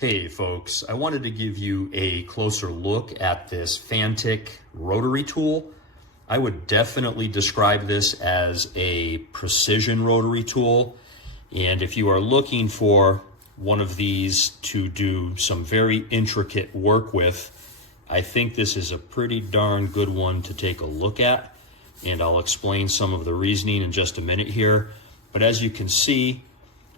Hey folks, I wanted to give you a closer look at this Fanttik rotary tool. I would definitely describe this as a precision rotary tool. And if you are looking for one of these to do some very intricate work with, I think this is a pretty darn good one to take a look at. And I'll explain some of the reasoning in just a minute here. But as you can see,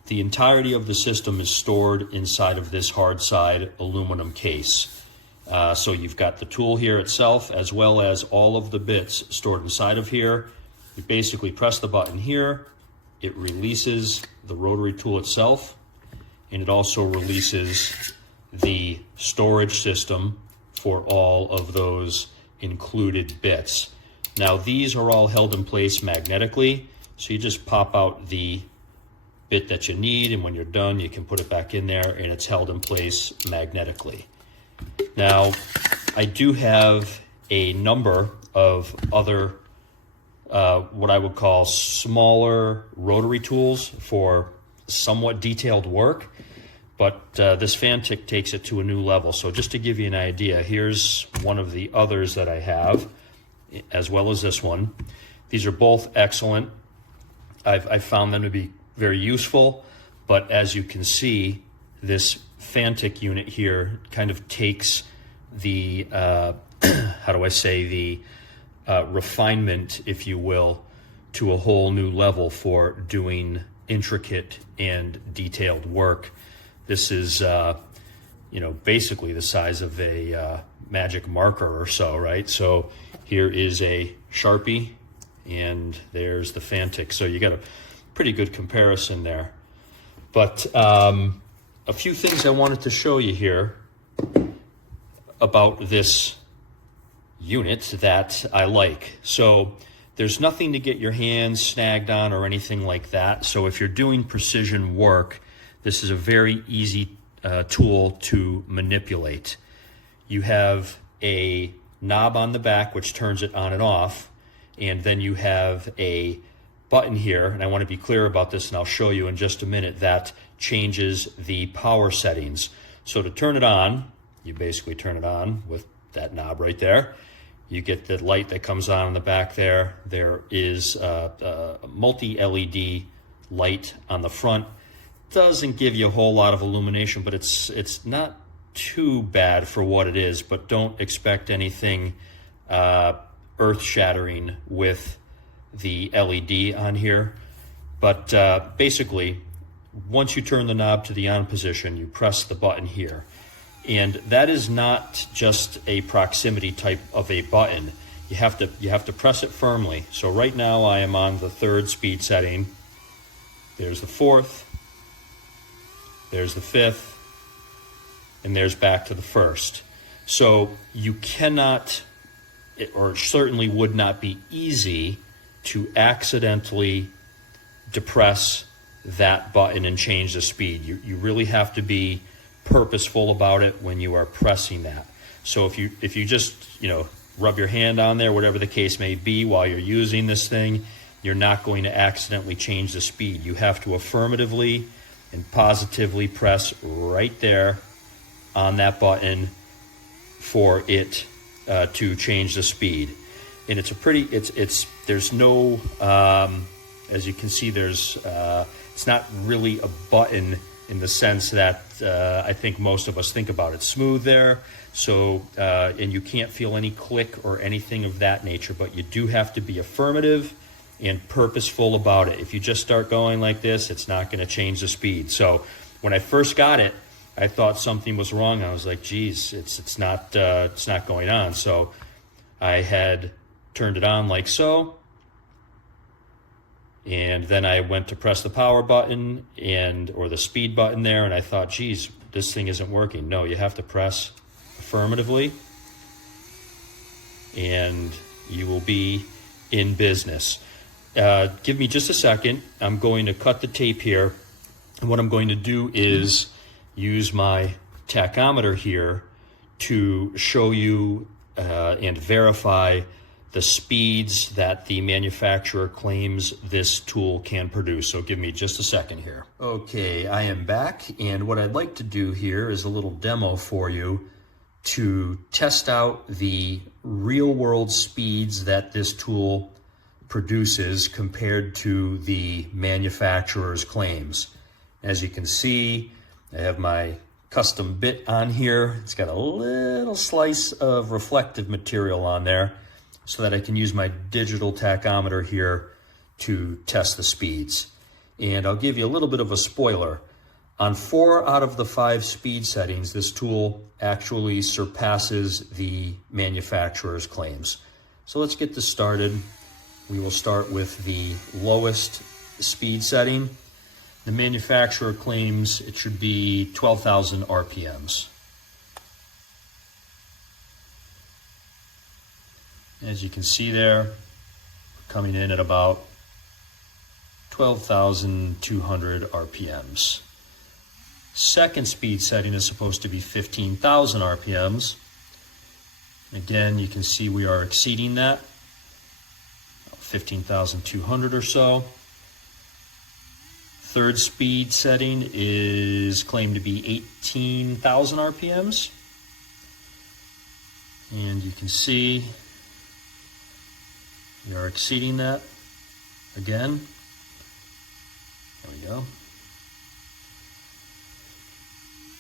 the entirety of the system is stored inside of this hard side aluminum case. So you've got the tool here itself as well as all of the bits stored inside of here. You basically press the button here, it releases the rotary tool itself, and it also releases the storage system for all of those included bits. Now these are all held in place magnetically, so you just pop out the bit that you need, and when you're done you can put it back in there and it's held in place magnetically. Now I do have a number of other what I would call smaller rotary tools for somewhat detailed work, but this Fanttik takes it to a new level. So just to give you an idea, here's one of the others that I have, as well as this one. These are both excellent. I've found them to be very useful, but as you can see, this Fanttik unit here kind of takes the how do I say, the refinement, if you will, to a whole new level for doing intricate and detailed work. This is you know, basically the size of a magic marker or so, right? So here is a Sharpie and there's the Fanttik. So you got a pretty good comparison there. But a few things I wanted to show you here about this unit that I like. So there's nothing to get your hands snagged on or anything like that. So if you're doing precision work, this is a very easy tool to manipulate. You have a knob on the back which turns it on and off, and then you have a button here, and I want to be clear about this, and I'll show you in just a minute, that changes the power settings. So to turn it on, you basically turn it on with that knob right there. You get the light that comes on in the back there. There is a multi-LED light on the front. Doesn't give you a whole lot of illumination, but it's not too bad for what it is, but don't expect anything earth-shattering with the LED on here. But basically, once you turn the knob to the on position, you press the button here. And that is not just a proximity type of a button. You have to press it firmly. So right now I am on the 3rd speed setting. There's the 4th, there's the 5th, and there's back to the 1st. So you cannot, or certainly would not be easy to accidentally depress that button and change the speed. You really have to be purposeful about it when you are pressing that. So if you just, you know, rub your hand on there, whatever the case may be, while you're using this thing, you're not going to accidentally change the speed. You have to affirmatively and positively press right there on that button for it to change the speed. And it's a pretty, there's no, as you can see, there's, it's not really a button in the sense that I think most of us think about. It's smooth there, so, and you can't feel any click or anything of that nature, but you do have to be affirmative and purposeful about it. If you just start going like this, it's not going to change the speed. So when I first got it, I thought something was wrong. I was like, geez, it's not going on. So I had turned it on like so, and then I went to press the power button or the speed button there, and I thought, geez, this thing isn't working. No, you have to press affirmatively and you will be in business. Give me just a second. I'm going to cut the tape here, and what I'm going to do is use my tachometer here to show you and verify the speeds that the manufacturer claims this tool can produce. So give me just a second here. Okay, I am back, and what I'd like to do here is a little demo for you to test out the real-world speeds that this tool produces compared to the manufacturer's claims. As you can see, I have my custom bit on here. It's got a little slice of reflective material on there so that I can use my digital tachometer here to test the speeds. And I'll give you a little bit of a spoiler. On 4 out of the 5 speed settings, this tool actually surpasses the manufacturer's claims. So let's get this started. We will start with the lowest speed setting. The manufacturer claims it should be 12,000 RPMs. As you can see there, coming in at about 12,200 RPMs. Second speed setting is supposed to be 15,000 RPMs. Again, you can see we are exceeding that, 15,200 or so. Third speed setting is claimed to be 18,000 RPMs. And you can see we are exceeding that again. There we go.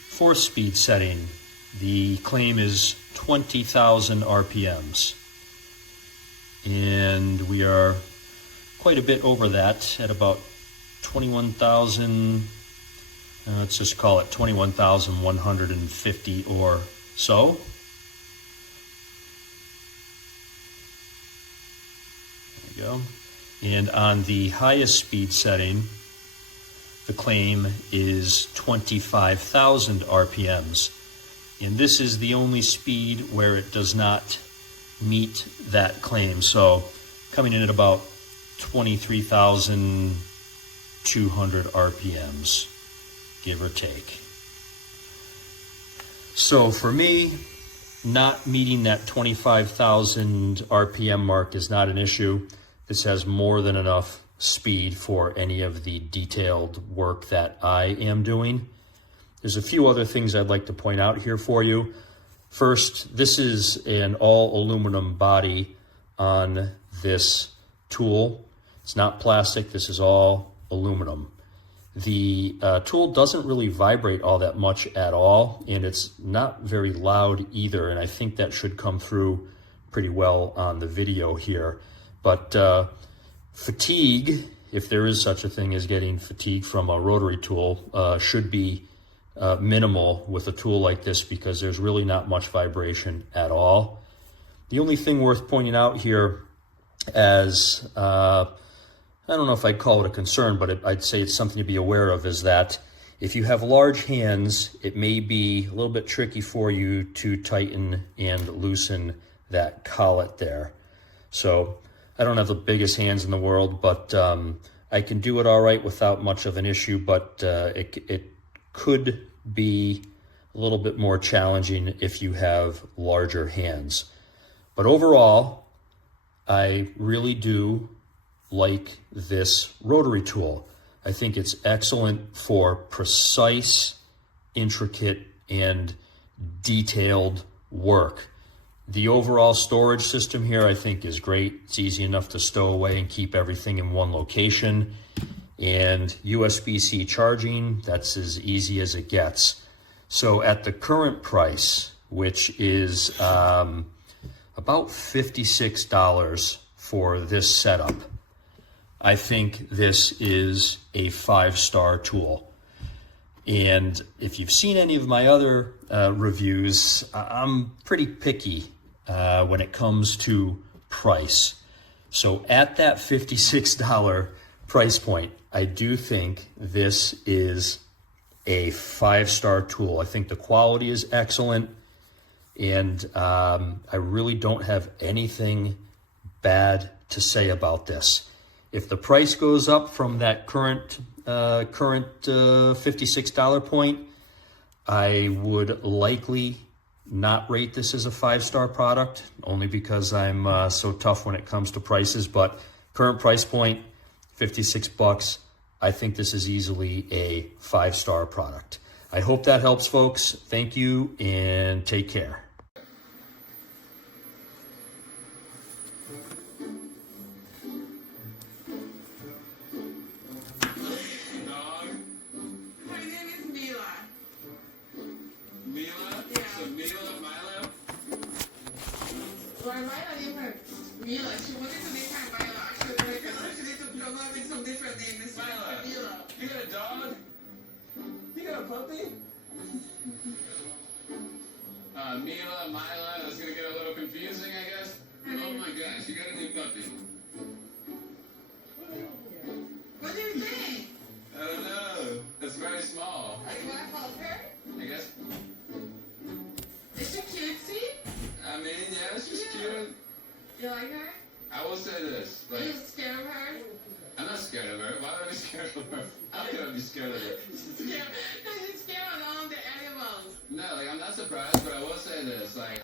Fourth speed setting, the claim is 20,000 RPMs. And we are quite a bit over that at about 21,000, let's just call it 21,150 or so. There we go. And on the highest speed setting, the claim is 25,000 RPMs. And this is the only speed where it does not meet that claim. So coming in at about 23,200 RPMs, give or take. So for me, not meeting that 25,000 RPM mark is not an issue. This has more than enough speed for any of the detailed work that I am doing. There's a few other things I'd like to point out here for you. First, this is an all aluminum body on this tool. It's not plastic, this is all aluminum. The tool doesn't really vibrate all that much at all, and it's not very loud either, and I think that should come through pretty well on the video here. But fatigue, if there is such a thing as getting fatigue from a rotary tool, should be minimal with a tool like this because there's really not much vibration at all. The only thing worth pointing out here as, I don't know if I'd call it a concern, but I'd say it's something to be aware of, is that if you have large hands, it may be a little bit tricky for you to tighten and loosen that collet there. So I don't have the biggest hands in the world, but I can do it all right without much of an issue, but it could be a little bit more challenging if you have larger hands. But overall, I really do like this rotary tool. I think it's excellent for precise, intricate, and detailed work. The overall storage system here I think is great. It's easy enough to stow away and keep everything in one location. And USB-C charging, that's as easy as it gets. So at the current price, which is about $56 for this setup, I think this is a 5-star tool. And if you've seen any of my other reviews, I'm pretty picky when it comes to price. So at that $56 price point, I do think this is a 5-star tool. I think the quality is excellent, and I really don't have anything bad to say about this. If the price goes up from that current $56 point, I would likely not rate this as a 5-star product, only because I'm so tough when it comes to prices, but current price point, 56 bucks. I think this is easily a 5-star product. I hope that helps, folks. Thank you and take care. Mila, she wanted to make her Mila actually because she needs to come up with some different names. Mila. You got a dog? You got a puppy? Mila, Mila, that's gonna get a little confusing, I guess. Oh my gosh, you got a new puppy. What do you think? I don't know. It's very small. You want to help her? I guess. Is she cutesy? I mean, yeah, she's cute. You like her? I will say this. Are Like, you scared of her? I'm not scared of her. Why would I be scared of her? How could I be scared of her? She's scared. No, she's scared of all the animals. No, like, I'm not surprised, but I will say this. Like,